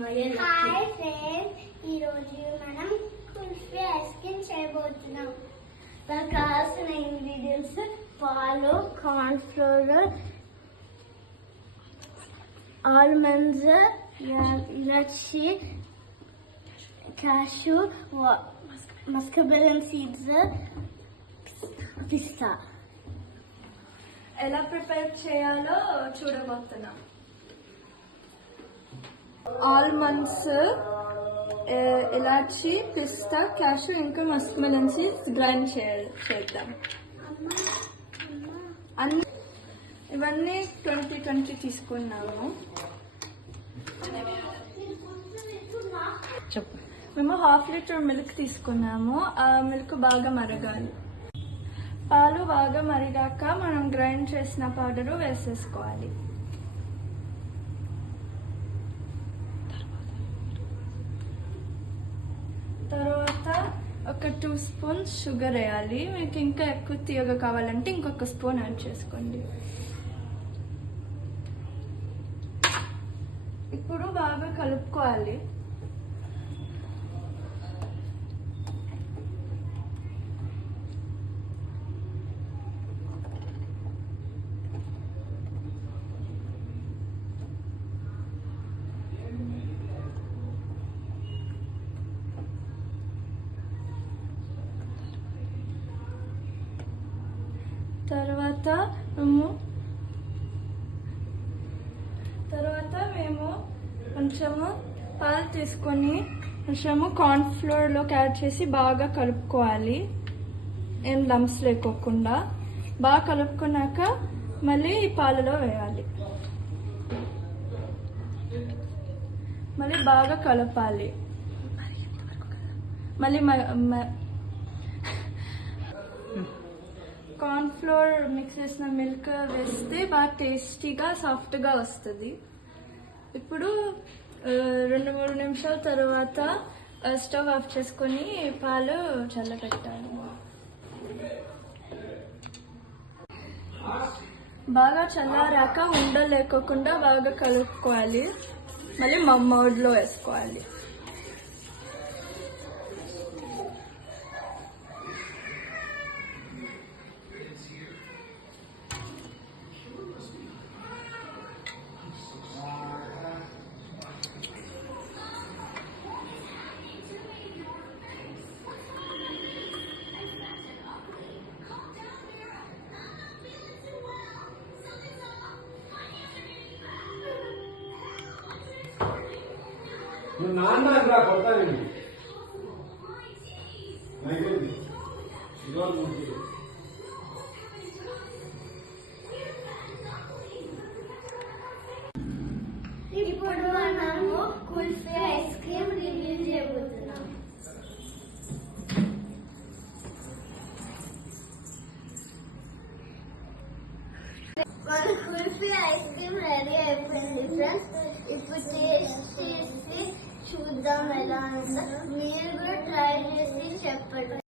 Hi friends, ఈరోజు మనం kulfi ice cream చేయబోతున్నాం. మనకు కావాల్సిన ఇంగ్రీడియంట్స్ పాలు, కార్న్ ఫ్లోర్, ఆల్మండ్స్, ఇలాచి, క్యాషూ, మస్కబెలన్ సీడ్స్, పిస్తా. ఎలా ప్రిపేర్ చేయాలో చూడబోతున్నాం. ఆల్మండ్స్, ఇలాచి, పిస్తా, క్యాషూ ఇంకా మస్క్ మెలన్ సీడ్స్ గ్రైండ్ చేద్దాం. అన్ని ఇవన్నీ 20 తీసుకున్నాము. మేము 1/2 లీటర్ మిల్క్ తీసుకున్నాము. ఆ మిల్క్ బాగా మరగాలి. పాలు బాగా మరిగాక మనం గ్రైండ్ చేసిన పౌడరు వేసేసుకోవాలి. తర్వాత ఒక 2 స్పూన్స్ షుగర్ వేయాలి. మీకు ఇంకా ఎక్కువ తీయగా కావాలంటే ఇంకొక స్పూన్ యాడ్ చేసుకోండి. ఇప్పుడు బాగా కలుపుకోవాలి. తర్వాత మేము కొంచెము పాలు తీసుకొని కొంచెము కార్న్ ఫ్లోర్లోకి యాడ్ చేసి బాగా కలుపుకోవాలి. ఏం లంప్స్ లేకోకుండా బాగా కలుపుకున్నాక మళ్ళీ ఈ పాలలో వేయాలి. మళ్ళీ బాగా కలపాలి. మళ్ళీ కార్న్ ఫ్లోర్ మిక్స్ చేసిన మిల్క్ వేస్తే బాగా టేస్టీగా సాఫ్ట్గా వస్తుంది. ఇప్పుడు 2-3 నిమిషాల తర్వాత స్టవ్ ఆఫ్ చేసుకొని పాలు చల్లబెట్టాలి. బాగా చల్లారాక ఉండలు లేకోకుండా బాగా కలుపుకోవాలి. మళ్ళీ మౌడ్లో వేసుకోవాలి. ఇప్పుడు మనము కుల్ఫీ ఐస్ క్రీమ్ రివ్యూ చేయబోతున్నాం. మన కుల్ఫీ ఐస్ క్రీమ్ రెడీ అయిపోయింది ఫ్రెండ్స్. ఇప్పుడు టేస్ట్ చేసి చూద్దాం ఎలా ఉందో. మీరు కూడా ట్రై చేసి చెప్పండి.